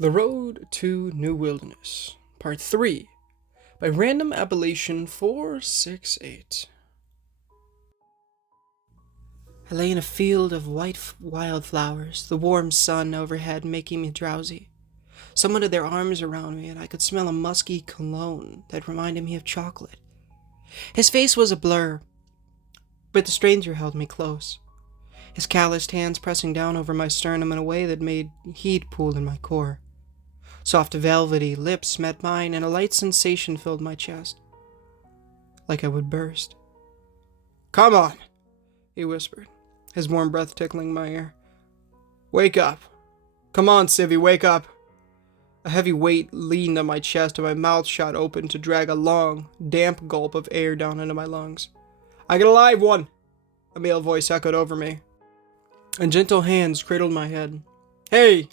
The Road to New Wilderness, Part 3, by Random Appellation 468. I lay in a field of white wildflowers, the warm sun overhead making me drowsy. Someone had their arms around me, and I could smell a musky cologne that reminded me of chocolate. His face was a blur, but the stranger held me close, his calloused hands pressing down over my sternum in a way that made heat pool in my core. Soft velvety lips met mine, and a light sensation filled my chest, like I would burst. "Come on," he whispered, his warm breath tickling my ear. "Wake up. Come on, Civvy, wake up." A heavy weight leaned on my chest, and my mouth shot open to drag a long, damp gulp of air down into my lungs. "I got a live one," a male voice echoed over me, and gentle hands cradled my head. "Hey,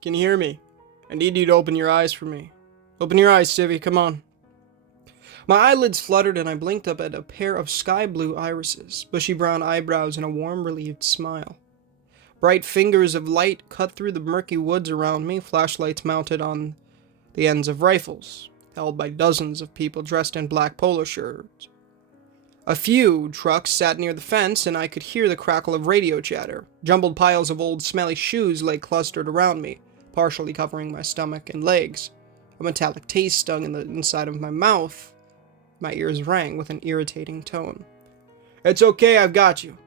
can you hear me? I need you to open your eyes for me. Open your eyes, Civvy, come on." My eyelids fluttered, and I blinked up at a pair of sky-blue irises, bushy brown eyebrows, and a warm, relieved smile. Bright fingers of light cut through the murky woods around me, flashlights mounted on the ends of rifles, held by dozens of people dressed in black polo shirts. A few trucks sat near the fence, and I could hear the crackle of radio chatter. Jumbled piles of old, smelly shoes lay clustered around me, partially covering my stomach and legs. A metallic taste stung in the inside of my mouth. My ears rang with an irritating tone. "It's okay, I've got you."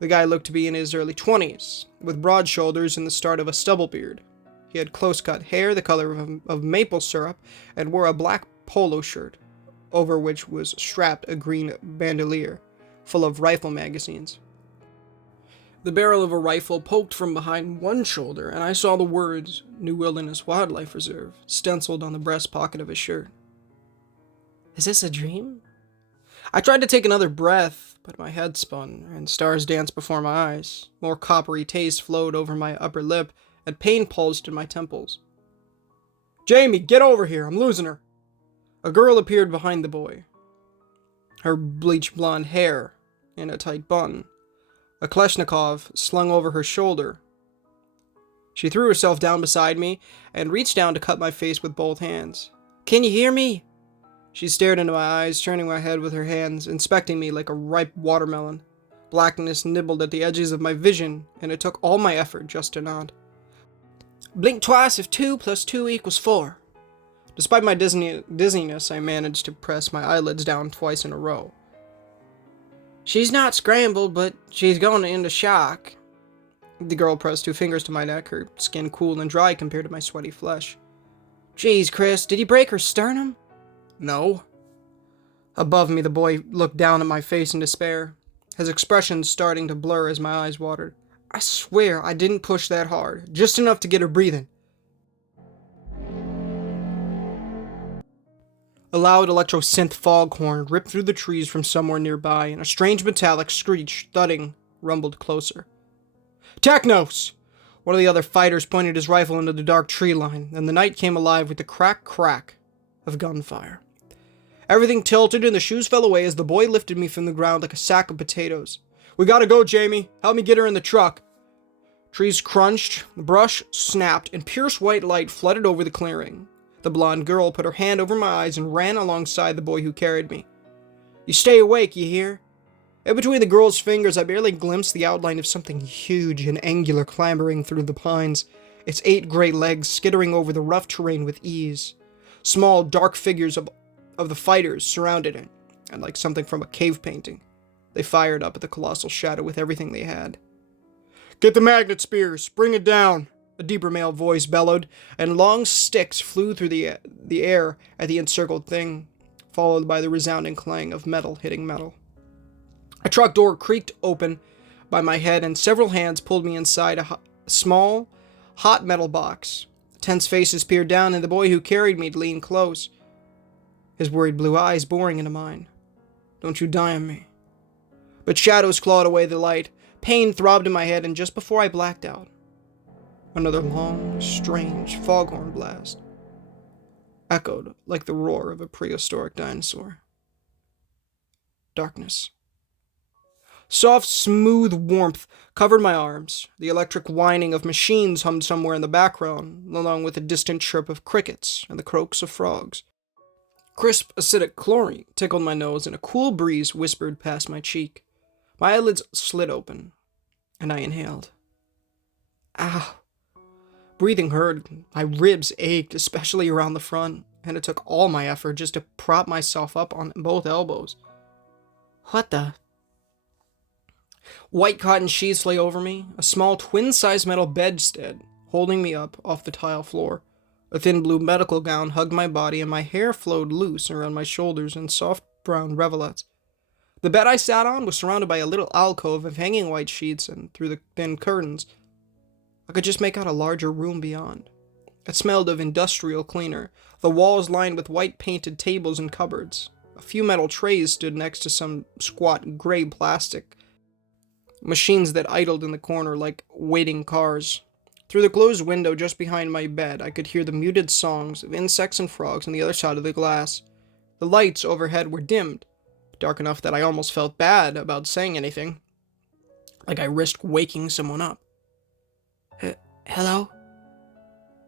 The guy looked to be in his early 20s, with broad shoulders and the start of a stubble beard. He had close-cut hair the color of maple syrup and wore a black polo shirt, over which was strapped a green bandolier full of rifle magazines. The barrel of a rifle poked from behind one shoulder, and I saw the words "New Wilderness Wildlife Reserve" stenciled on the breast pocket of his shirt. Is this a dream? I tried to take another breath, but my head spun, and stars danced before my eyes. More coppery taste flowed over my upper lip, and pain pulsed in my temples. "Jamie, get over here, I'm losing her." A girl appeared behind the boy, her bleach blonde hair in a tight bun, a Kalashnikov slung over her shoulder. She threw herself down beside me and reached down to cut my face with both hands. "Can you hear me?" She stared into my eyes, turning my head with her hands, inspecting me like a ripe watermelon. Blackness nibbled at the edges of my vision, and it took all my effort just to nod. "Blink twice if 2 + 2 = 4. Despite my dizziness, I managed to press my eyelids down twice in a row. "She's not scrambled, but she's going into shock." The girl pressed 2 fingers to my neck, her skin cool and dry compared to my sweaty flesh. "Geez, Chris, did he break her sternum?" "No." Above me, the boy looked down at my face in despair, his expression starting to blur as my eyes watered. "I swear I didn't push that hard, just enough to get her breathing." A loud electro-synth foghorn ripped through the trees from somewhere nearby, and a strange metallic screech, thudding, rumbled closer. "Technos!" One of the other fighters pointed his rifle into the dark tree line, and the night came alive with the crack of gunfire. Everything tilted and the shoes fell away as the boy lifted me from the ground like a sack of potatoes. "We gotta go, Jamie. Help me get her in the truck." Trees crunched, the brush snapped, and pierced white light flooded over the clearing. The blonde girl put her hand over my eyes and ran alongside the boy who carried me. "You stay awake, you hear?" In between the girl's fingers, I barely glimpsed the outline of something huge and angular clambering through the pines, its 8 gray legs skittering over the rough terrain with ease. Small, dark figures of the fighters surrounded it, and like something from a cave painting, they fired up at the colossal shadow with everything they had. "Get the magnet spears! Bring it down!" a deeper male voice bellowed, and long sticks flew through the air at the encircled thing, followed by the resounding clang of metal hitting metal. A truck door creaked open by my head, and several hands pulled me inside a small, hot metal box. Tense faces peered down, and the boy who carried me leaned close, his worried blue eyes boring into mine. "Don't you die on me." But shadows clawed away the light. Pain throbbed in my head, and just before I blacked out, another long, strange foghorn blast echoed like the roar of a prehistoric dinosaur. Darkness. Soft, smooth warmth covered my arms. The electric whining of machines hummed somewhere in the background, along with the distant chirp of crickets and the croaks of frogs. Crisp, acidic chlorine tickled my nose, and a cool breeze whispered past my cheek. My eyelids slid open, and I inhaled. Ow. Breathing hurt, my ribs ached, especially around the front, and it took all my effort just to prop myself up on both elbows. What the? White cotton sheets lay over me, a small twin-size metal bedstead holding me up off the tile floor. A thin blue medical gown hugged my body, and my hair flowed loose around my shoulders in soft brown rivulets. The bed I sat on was surrounded by a little alcove of hanging white sheets, and through the thin curtains, I could just make out a larger room beyond. It smelled of industrial cleaner, the walls lined with white painted tables and cupboards. A few metal trays stood next to some squat gray plastic machines that idled in the corner like waiting cars. Through the closed window just behind my bed, I could hear the muted songs of insects and frogs on the other side of the glass. The lights overhead were dimmed, dark enough that I almost felt bad about saying anything, like I risked waking someone up. Hello?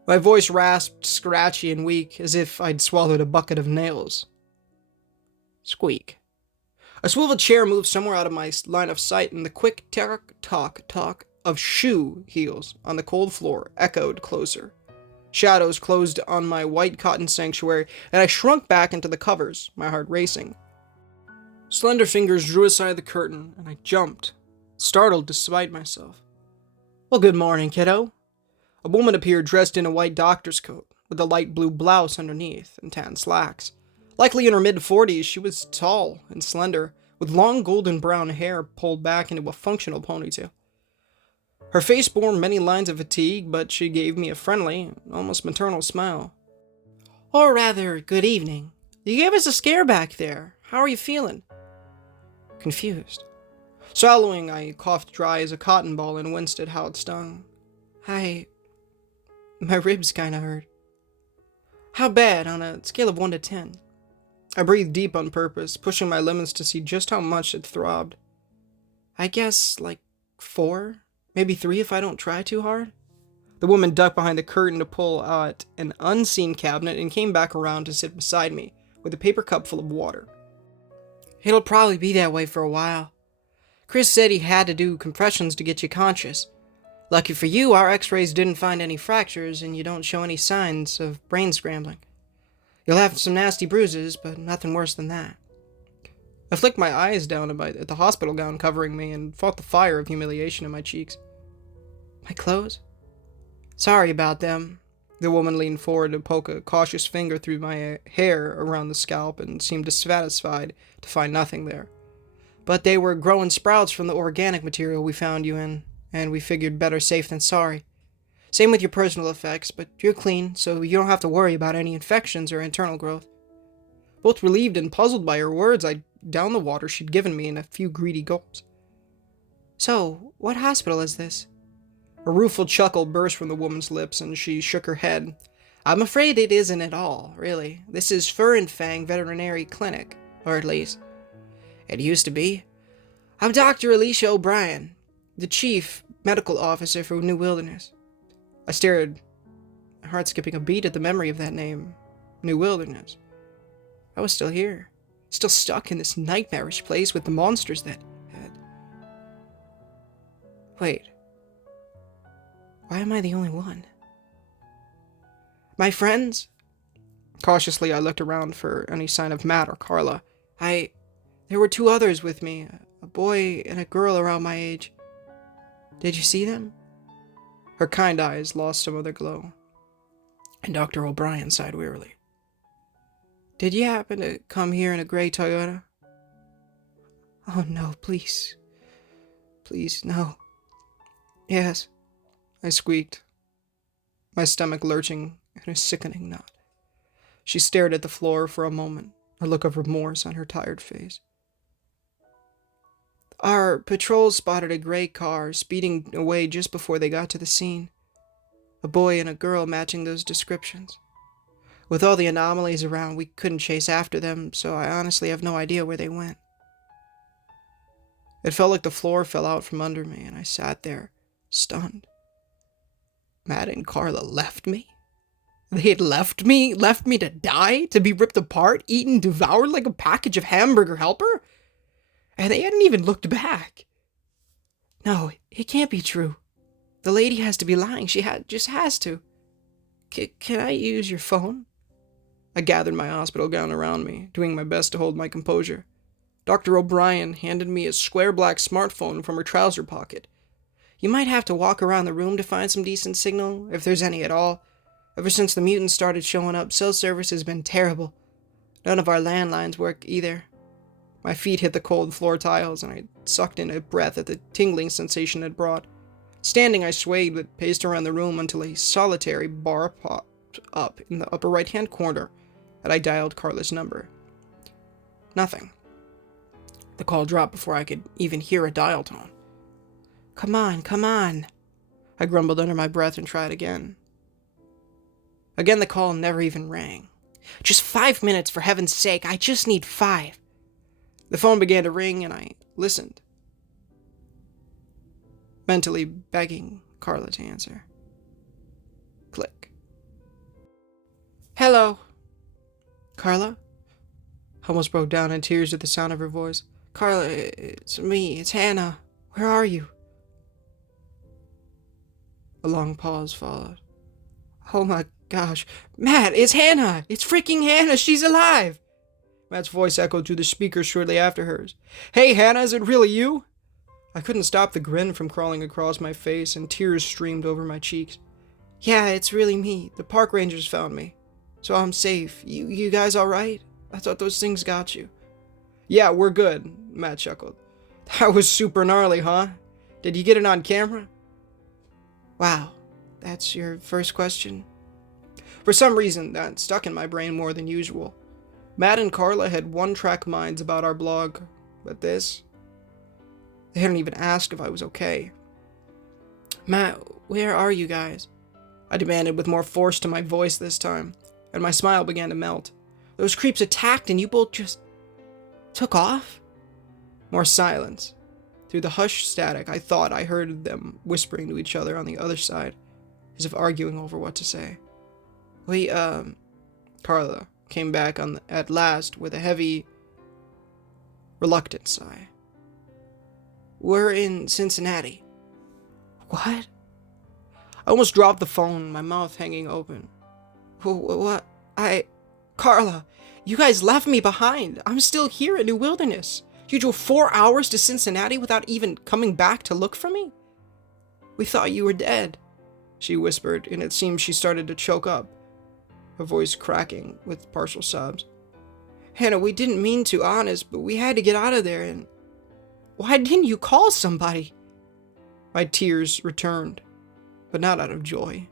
My voice rasped, scratchy and weak, as if I'd swallowed a bucket of nails. Squeak. A swivel chair moved somewhere out of my line of sight, and the quick tock of shoe heels on the cold floor echoed closer. Shadows closed on my white cotton sanctuary, and I shrunk back into the covers, my heart racing. Slender fingers drew aside the curtain, and I jumped, startled despite myself. Well, good morning, kiddo. A woman appeared dressed in a white doctor's coat, with a light blue blouse underneath and tan slacks. Likely in her mid-40s, she was tall and slender, with long golden brown hair pulled back into a functional ponytail. Her face bore many lines of fatigue, but she gave me a friendly, almost maternal smile. Or rather, good evening. You gave us a scare back there. How are you feeling? Confused. Swallowing, I coughed dry as a cotton ball and winced at how it stung. My ribs kinda hurt. How bad, on a scale of 1 to 10? I breathed deep on purpose, pushing my lemons to see just how much it throbbed. I guess, like 4? Maybe 3 if I don't try too hard? The woman ducked behind the curtain to pull out an unseen cabinet and came back around to sit beside me, with a paper cup full of water. It'll probably be that way for a while. Chris said he had to do compressions to get you conscious. Lucky for you, our x-rays didn't find any fractures, and you don't show any signs of brain scrambling. You'll have some nasty bruises, but nothing worse than that. I flicked my eyes down at the hospital gown covering me and fought the fire of humiliation in my cheeks. My clothes? Sorry about them. The woman leaned forward to poke a cautious finger through my hair around the scalp and seemed dissatisfied to find nothing there. But they were growing sprouts from the organic material we found you in, and we figured better safe than sorry. Same with your personal effects, but you're clean, so you don't have to worry about any infections or internal growth. Both relieved and puzzled by her words, I downed the water she'd given me in a few greedy gulps. So, what hospital is this? A rueful chuckle burst from the woman's lips, and she shook her head. I'm afraid it isn't at all, really. This is Fur and Fang Veterinary Clinic, or at least, it used to be. I'm Dr. Alicia O'Brien, the Chief Medical Officer for New Wilderness. I stared, my heart skipping a beat at the memory of that name, New Wilderness. I was still here, still stuck in this nightmarish place with the monsters that had... Wait. Why am I the only one? My friends? Cautiously, I looked around for any sign of Matt or Carla. There were 2 others with me, a boy and a girl around my age. Did you see them? Her kind eyes lost some of their glow, and Dr. O'Brien sighed wearily. Did you happen to come here in a gray Toyota? Oh no, please. Please, no. Yes, I squeaked, my stomach lurching in a sickening knot. She stared at the floor for a moment, a look of remorse on her tired face. Our patrol spotted a gray car speeding away just before they got to the scene. A boy and a girl matching those descriptions. With all the anomalies around, we couldn't chase after them, so I honestly have no idea where they went. It felt like the floor fell out from under me, and I sat there, stunned. Matt and Carla left me? They had left me to die, to be ripped apart, eaten, devoured like a package of hamburger helper? And they hadn't even looked back. No, it can't be true. The lady has to be lying. She just has to. Can I use your phone? I gathered my hospital gown around me, doing my best to hold my composure. Dr. O'Brien handed me a square black smartphone from her trouser pocket. You might have to walk around the room to find some decent signal, if there's any at all. Ever since the mutants started showing up, cell service has been terrible. None of our landlines work either. My feet hit the cold floor tiles, and I sucked in a breath at the tingling sensation it brought. Standing, I swayed but paced around the room until a solitary bar popped up in the upper right-hand corner, and I dialed Carla's number. Nothing. The call dropped before I could even hear a dial tone. Come on. I grumbled under my breath and tried again. Again, the call never even rang. Just 5 minutes, for heaven's sake. I just need 5. The phone began to ring, and I listened, mentally begging Carla to answer. Click. Hello. Carla? I almost broke down in tears at the sound of her voice. Carla, it's me. It's Hannah. Where are you? A long pause followed. Oh my gosh. Matt, it's Hannah! It's freaking Hannah! She's alive! Matt's voice echoed through the speaker shortly after hers. Hey, Hannah, is it really you? I couldn't stop the grin from crawling across my face, and tears streamed over my cheeks. Yeah, it's really me. The park rangers found me. So I'm safe. You guys alright? I thought those things got you. Yeah, we're good, Matt chuckled. That was super gnarly, huh? Did you get it on camera? Wow, that's your first question? For some reason, that stuck in my brain more than usual. Matt and Carla had one-track minds about our blog, but this? They hadn't even asked if I was okay. Matt, where are you guys? I demanded with more force to my voice this time, and my smile began to melt. Those creeps attacked and you both just took off? More silence. Through the hushed static, I thought I heard them whispering to each other on the other side, as if arguing over what to say. Carla came back at last with a heavy, reluctant sigh. We're in Cincinnati. What? I almost dropped the phone, my mouth hanging open. What? Carla, you guys left me behind. I'm still here in New Wilderness. You drove 4 hours to Cincinnati without even coming back to look for me? We thought you were dead, she whispered, and it seemed she started to choke up, her voice cracking with partial sobs. Hannah, we didn't mean to, honest, but we had to get out of there, and why didn't you call somebody? My tears returned, but not out of joy.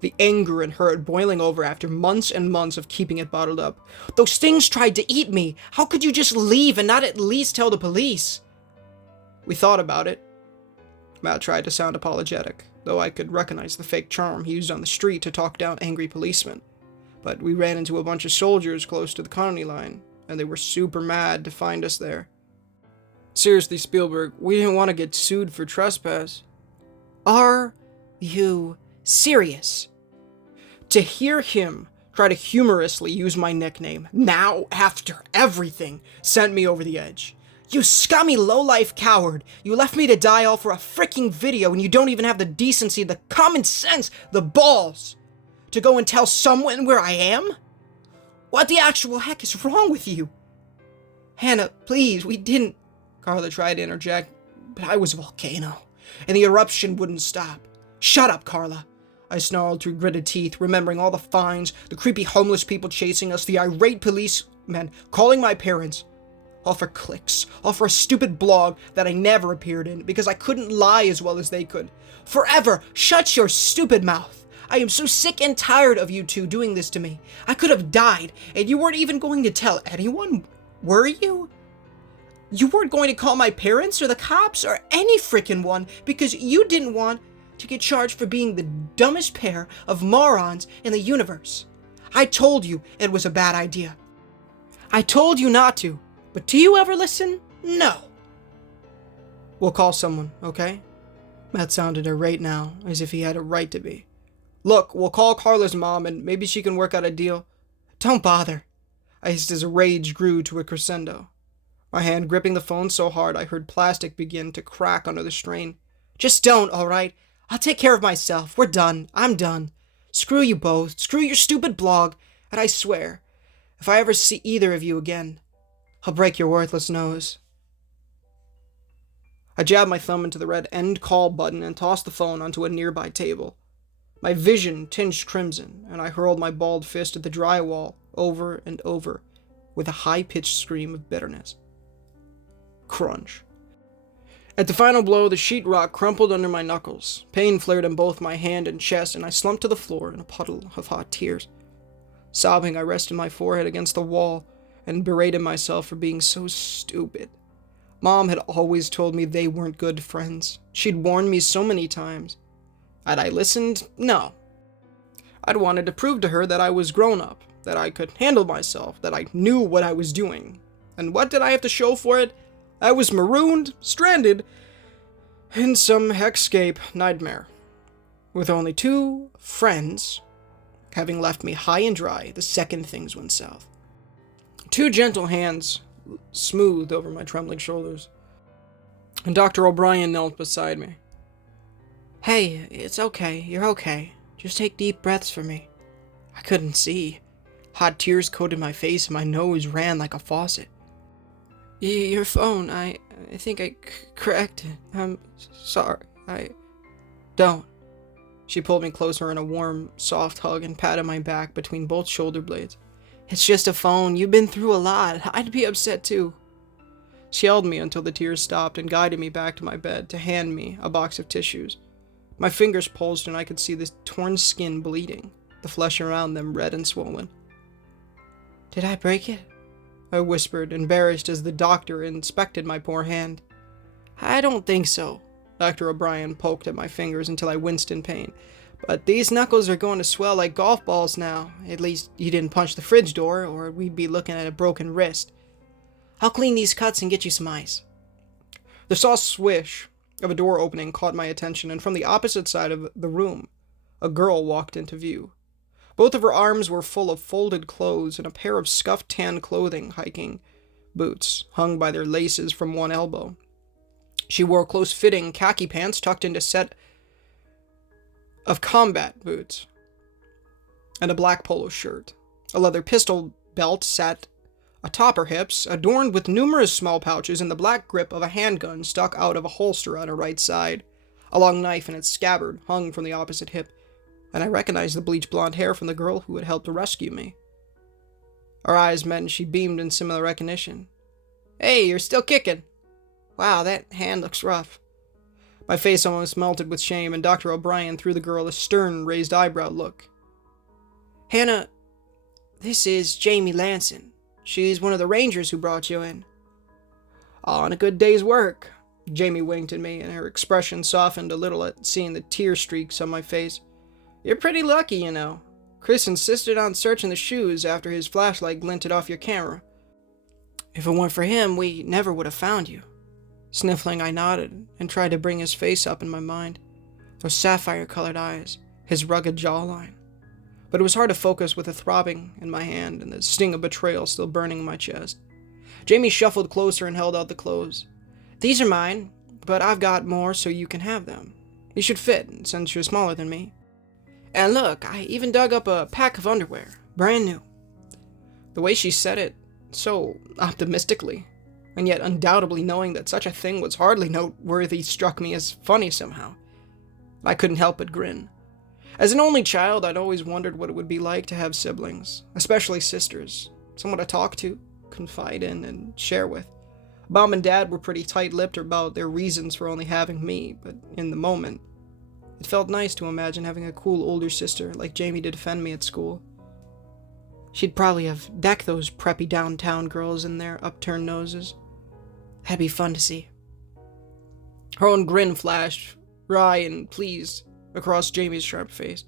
The anger and hurt boiling over after months and months of keeping it bottled up. Those things tried to eat me. How could you just leave and not at least tell the police? We thought about it. Matt tried to sound apologetic, though I could recognize the fake charm he used on the street to talk down angry policemen. But we ran into a bunch of soldiers close to the county line, and they were super mad to find us there. Seriously, Spielberg, we didn't want to get sued for trespass. Are you serious? To hear him try to humorously use my nickname, now after everything, sent me over the edge. You scummy low-life coward! You left me to die all for a freaking video, and you don't even have the decency, the common sense, the balls to go and tell someone where I am? What the actual heck is wrong with you? Hannah, please, we didn't... Carla tried to interject, but I was a volcano, and the eruption wouldn't stop. Shut up, Carla. I snarled through gritted teeth, remembering all the fines, the creepy homeless people chasing us, the irate policemen calling my parents. All for clicks, all for a stupid blog that I never appeared in, because I couldn't lie as well as they could. Forever, shut your stupid mouth. I am so sick and tired of you two doing this to me. I could have died, and you weren't even going to tell anyone, were you? You weren't going to call my parents or the cops or any frickin' one because you didn't want to get charged for being the dumbest pair of morons in the universe. I told you it was a bad idea. I told you not to, but do you ever listen? No. We'll call someone, okay? Matt sounded irate now, as if he had a right to be. Look, we'll call Carla's mom and maybe she can work out a deal. Don't bother, I hissed as rage grew to a crescendo. My hand gripping the phone so hard I heard plastic begin to crack under the strain. Just don't, alright? I'll take care of myself. We're done. I'm done. Screw you both. Screw your stupid blog. And I swear, if I ever see either of you again, I'll break your worthless nose. I jabbed my thumb into the red end call button and tossed the phone onto a nearby table. My vision tinged crimson, and I hurled my balled fist at the drywall over and over with a high-pitched scream of bitterness. Crunch. At the final blow, the sheetrock crumpled under my knuckles. Pain flared in both my hand and chest, and I slumped to the floor in a puddle of hot tears. Sobbing, I rested my forehead against the wall and berated myself for being so stupid. Mom had always told me they weren't good friends. She'd warned me so many times. Had I listened? No. I'd wanted to prove to her that I was grown up, that I could handle myself, that I knew what I was doing. And what did I have to show for it? I was marooned, stranded, in some hexscape nightmare, with only 2 friends having left me high and dry the second things went south. 2 gentle hands smoothed over my trembling shoulders, and Dr. O'Brien knelt beside me. Hey, it's okay, you're okay. Just take deep breaths for me. I couldn't see. Hot tears coated my face and my nose ran like a faucet. Your phone, I think I cracked it. I'm sorry. Don't. She pulled me closer in a warm, soft hug and patted my back between both shoulder blades. It's just a phone. You've been through a lot. I'd be upset too. She held me until the tears stopped and guided me back to my bed to hand me a box of tissues. My fingers pulsed and I could see the torn skin bleeding, the flesh around them red and swollen. Did I break it? I whispered, embarrassed as the doctor inspected my poor hand. I don't think so. Dr. O'Brien poked at my fingers until I winced in pain. But these knuckles are going to swell like golf balls now. At least you didn't punch the fridge door, or we'd be looking at a broken wrist. I'll clean these cuts and get you some ice. The soft swish of a door opening caught my attention, and from the opposite side of the room, a girl walked into view. Both of her arms were full of folded clothes, and a pair of scuffed tan clothing hiking boots hung by their laces from one elbow. She wore close-fitting khaki pants tucked into a set of combat boots, and a black polo shirt. A leather pistol belt sat atop her hips, adorned with numerous small pouches, and the black grip of a handgun stuck out of a holster on her right side. A long knife in its scabbard hung from the opposite hip, and I recognized the bleached blonde hair from the girl who had helped to rescue me. Our eyes met and she beamed in similar recognition. Hey, you're still kicking. Wow, that hand looks rough. My face almost melted with shame, and Dr. O'Brien threw the girl a stern, raised eyebrow look. Hannah, this is Jamie Lanson. She's one of the rangers who brought you in. On a good day's work. Jamie winked at me, and her expression softened a little at seeing the tear streaks on my face. You're pretty lucky, you know. Chris insisted on searching the shoes after his flashlight glinted off your camera. If it weren't for him, we never would have found you. Sniffling, I nodded and tried to bring his face up in my mind. Those sapphire-colored eyes, his rugged jawline. But it was hard to focus with the throbbing in my hand and the sting of betrayal still burning in my chest. Jamie shuffled closer and held out the clothes. These are mine, but I've got more so you can have them. You should fit, since you're smaller than me. And look, I even dug up a pack of underwear, brand new. The way she said it, so optimistically, and yet undoubtedly knowing that such a thing was hardly noteworthy, struck me as funny somehow. I couldn't help but grin. As an only child, I'd always wondered what it would be like to have siblings, especially sisters, someone to talk to, confide in, and share with. Mom and Dad were pretty tight-lipped about their reasons for only having me, but in the moment, it felt nice to imagine having a cool older sister like Jamie to defend me at school. She'd probably have decked those preppy downtown girls in their upturned noses. That'd be fun to see. Her own grin flashed, wry and pleased, across Jamie's sharp face.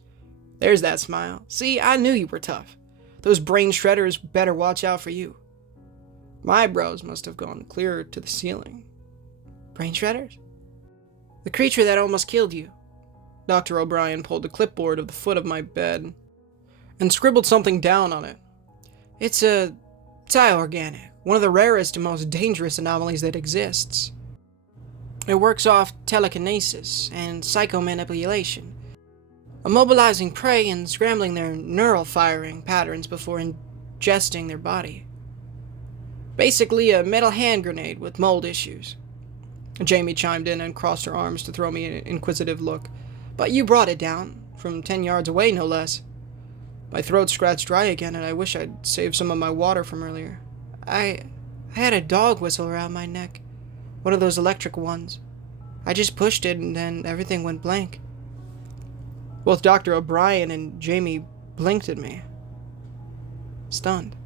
There's that smile. See, I knew you were tough. Those brain shredders better watch out for you. My eyebrows must have gone clear to the ceiling. Brain shredders? The creature that almost killed you. Dr. O'Brien pulled a clipboard of the foot of my bed and scribbled something down on it. It's organic, one of the rarest and most dangerous anomalies that exists. It works off telekinesis and psychomanipulation, immobilizing prey and scrambling their neural firing patterns before ingesting their body. Basically a metal hand grenade with mold issues. Jamie chimed in and crossed her arms to throw me an inquisitive look. But you brought it down, from 10 yards away no less. My throat scratched dry again, and I wish I'd saved some of my water from earlier. I had a dog whistle around my neck, one of those electric ones. I just pushed it, and then everything went blank. Both Dr. O'Brien and Jamie blinked at me, stunned.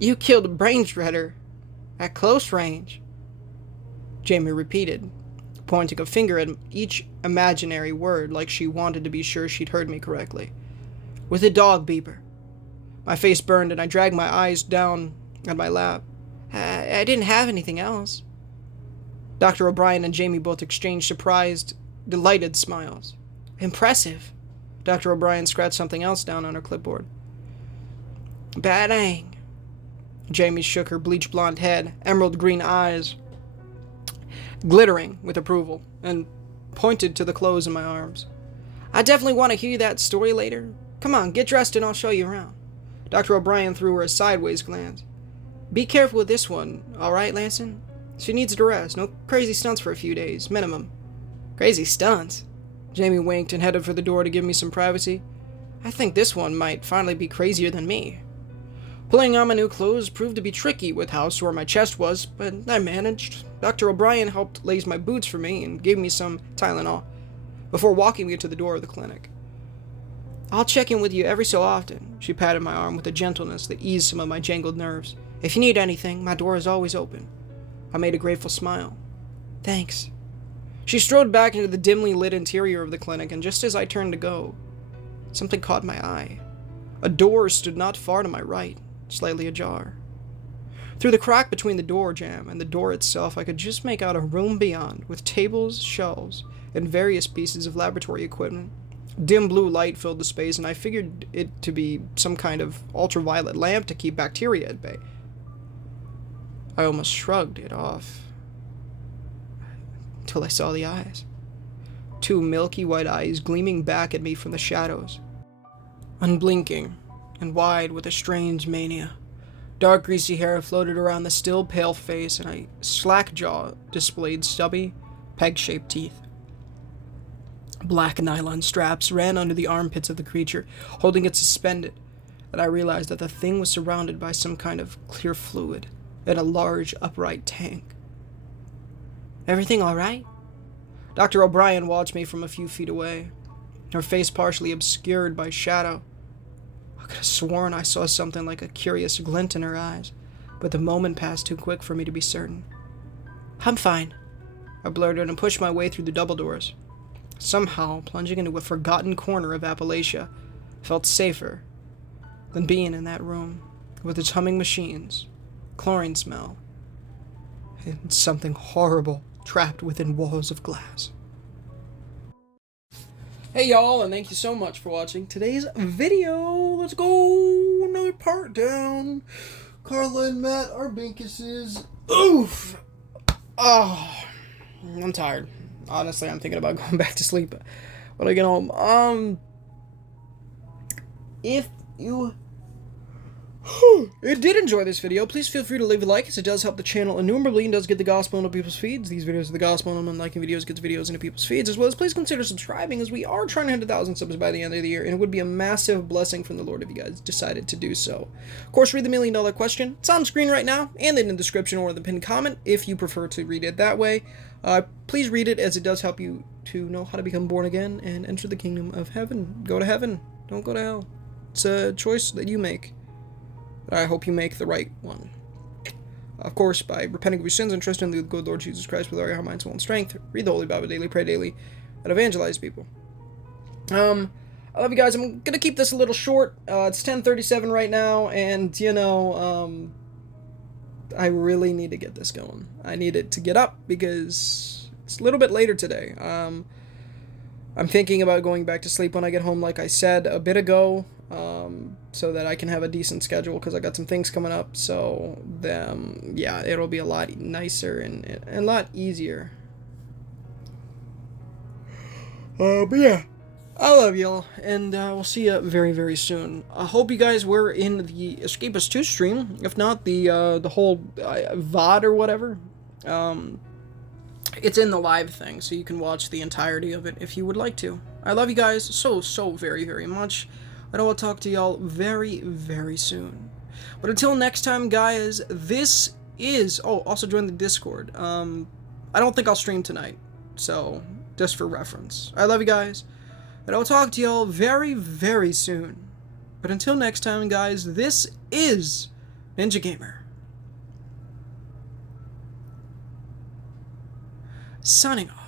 You killed a brain shredder at close range, Jamie repeated, pointing a finger at each imaginary word like she wanted to be sure she'd heard me correctly. With a dog beeper. My face burned and I dragged my eyes down at my lap. I didn't have anything else. Dr. O'Brien and Jamie both exchanged surprised, delighted smiles. Impressive. Dr. O'Brien scratched something else down on her clipboard. Badang. Jamie shook her bleach blonde head, emerald green eyes glittering with approval, and pointed to the clothes in my arms. I definitely want to hear that story later. Come on, get dressed and I'll show you around. Dr. O'Brien threw her a sideways glance. Be careful with this one, alright, Lanson? She needs to rest. No crazy stunts for a few days, minimum. Crazy stunts? Jamie winked and headed for the door to give me some privacy. I think this one might finally be crazier than me. Pulling on my new clothes proved to be tricky with how sore my chest was, but I managed. Dr. O'Brien helped lace my boots for me and gave me some Tylenol before walking me to the door of the clinic. I'll check in with you every so often, she patted my arm with a gentleness that eased some of my jangled nerves. If you need anything, my door is always open. I made a grateful smile. Thanks. She strode back into the dimly lit interior of the clinic, and just as I turned to go, something caught my eye. A door stood not far to my right, slightly ajar. Through the crack between the door jamb and the door itself, I could just make out a room beyond, with tables, shelves, and various pieces of laboratory equipment. Dim blue light filled the space, and I figured it to be some kind of ultraviolet lamp to keep bacteria at bay. I almost shrugged it off, till I saw the eyes. Two milky white eyes gleaming back at me from the shadows. Unblinking, and wide with a strange mania. Dark greasy hair floated around the still pale face, and a slack jaw displayed stubby, peg-shaped teeth. Black nylon straps ran under the armpits of the creature, holding it suspended, and I realized that the thing was surrounded by some kind of clear fluid in a large upright tank. Everything all right? Dr. O'Brien watched me from a few feet away, her face partially obscured by shadow. I could have sworn I saw something like a curious glint in her eyes, but the moment passed too quick for me to be certain. I'm fine, I blurted and pushed my way through the double doors. Somehow, plunging into a forgotten corner of Appalachia felt safer than being in that room, with its humming machines, chlorine smell, and something horrible trapped within walls of glass. Hey y'all, and thank you so much for watching today's video. Let's go, another part down. Carla and Matt are binkuses. Oof. Oh, I'm tired. Honestly, I'm thinking about going back to sleep when I get home. If you did enjoy this video, please feel free to leave a like, as it does help the channel innumerably and does get the gospel into people's feeds. These videos are the gospel, and liking videos gets videos into people's feeds, as well as please consider subscribing, as we are trying to hit 1,000 subs by the end of the year, and it would be a massive blessing from the Lord if you guys decided to do so. Of course, read the $1 million question. It's on screen right now, and in the description or the pinned comment, if you prefer to read it that way. Please read it, as it does help you to know how to become born again and enter the kingdom of heaven. Go to heaven. Don't go to hell. It's a choice that you make. I hope you make the right one. Of course, by repenting of your sins and trusting in the good Lord Jesus Christ with all your heart, mind, soul, and strength, read the Holy Bible daily, pray daily, and evangelize people. I love you guys. I'm gonna keep this a little short. It's 10:37 right now, and I really need to get this going. I need it to get up because It's a little bit later today. I'm thinking about going back to sleep when I get home, like I said a bit ago, so that I can have a decent schedule because I got some things coming up. So, yeah, it'll be a lot nicer and a lot easier. But yeah, I love y'all, and we'll see you very, very soon. I hope you guys were in the Escapist 2 stream. If not, the whole VOD or whatever. It's in the live thing, so you can watch the entirety of it if you would like to. I love you guys so, so very, very much. And I will talk to y'all very, very soon. But until next time, guys, this is... Oh, also join the Discord. I don't think I'll stream tonight, so just for reference. I love you guys, and I will talk to y'all very, very soon. But until next time, guys, this is Ninja Gamer. Signing off.